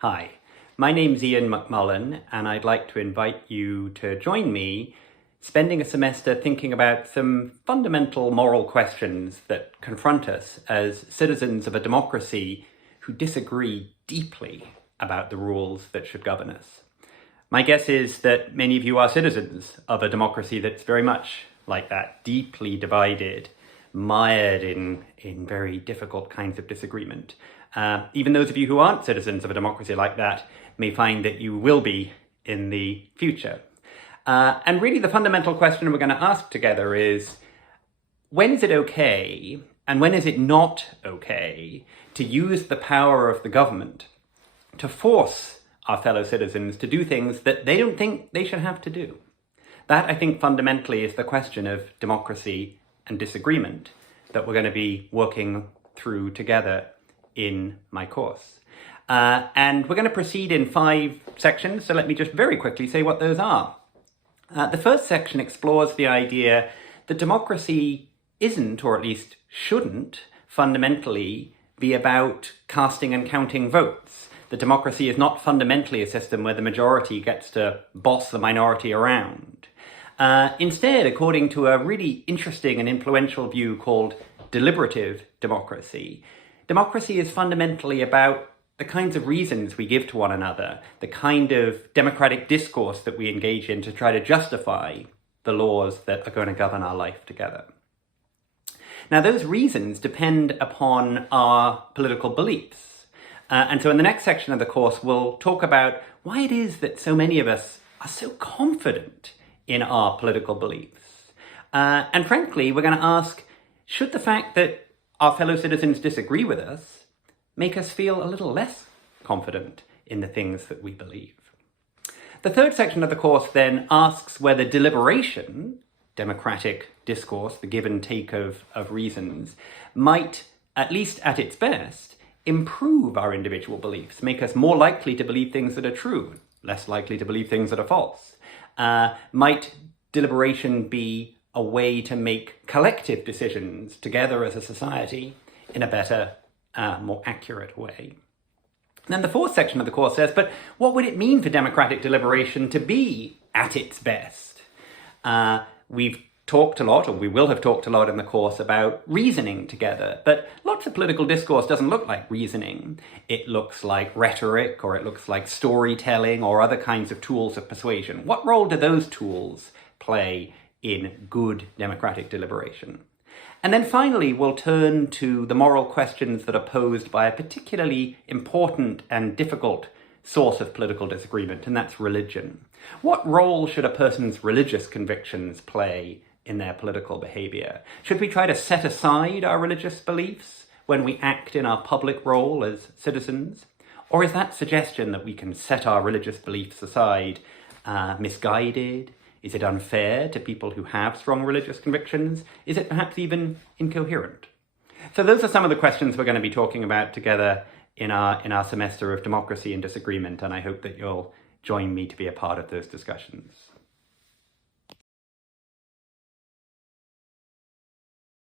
Hi, my name's Ian McMullen, and I'd like to invite you to join me spending a semester thinking about some fundamental moral questions that confront us as citizens of a democracy who disagree deeply about the rules that should govern us. My guess is that many of you are citizens of a democracy that's very much like that, deeply divided, mired in very difficult kinds of disagreement. Even those of you who aren't citizens of a democracy like that may find that you will be in the future. And really the fundamental question we're going to ask together is, when is it okay and when is it not okay to use the power of the government to force our fellow citizens to do things that they don't think they should have to do? That, I think, fundamentally is the question of democracy and disagreement that we're going to be working through together in my course. And we're going to proceed in 5 sections, so let me just very quickly say what those are. The first section explores the idea that democracy isn't, or at least shouldn't, fundamentally be about casting and counting votes. That democracy is not fundamentally a system where the majority gets to boss the minority around. Instead, according to a really interesting and influential view called deliberative democracy, democracy is fundamentally about the kinds of reasons we give to one another, the kind of democratic discourse that we engage in to try to justify the laws that are going to govern our life together. Now, those reasons depend upon our political beliefs. And so in the next section of the course, we'll talk about why it is that so many of us are so confident in our political beliefs. And frankly, we're going to ask, should the fact that our fellow citizens disagree with us make us feel a little less confident in the things that we believe? The third section of the course then asks whether deliberation, democratic discourse, the give and take of reasons, might, at least at its best, improve our individual beliefs, make us more likely to believe things that are true, less likely to believe things that are false. Might deliberation be a way to make collective decisions together as a society in a better, more accurate way? And then the fourth section of the course says, but what would it mean for democratic deliberation to be at its best? We've talked a lot, or we will have talked a lot in the course, about reasoning together, but lots of political discourse doesn't look like reasoning. It looks like rhetoric, or it looks like storytelling, or other kinds of tools of persuasion. What role do those tools play in good democratic deliberation? And then finally, we'll turn to the moral questions that are posed by a particularly important and difficult source of political disagreement, and that's religion. What role should a person's religious convictions play in their political behavior? Should we try to set aside our religious beliefs when we act in our public role as citizens? Or is that suggestion that we can set our religious beliefs aside misguided? Is it unfair to people who have strong religious convictions? Is it perhaps even incoherent? So those are some of the questions we're going to be talking about together in our semester of democracy and disagreement, and I hope that you'll join me to be a part of those discussions.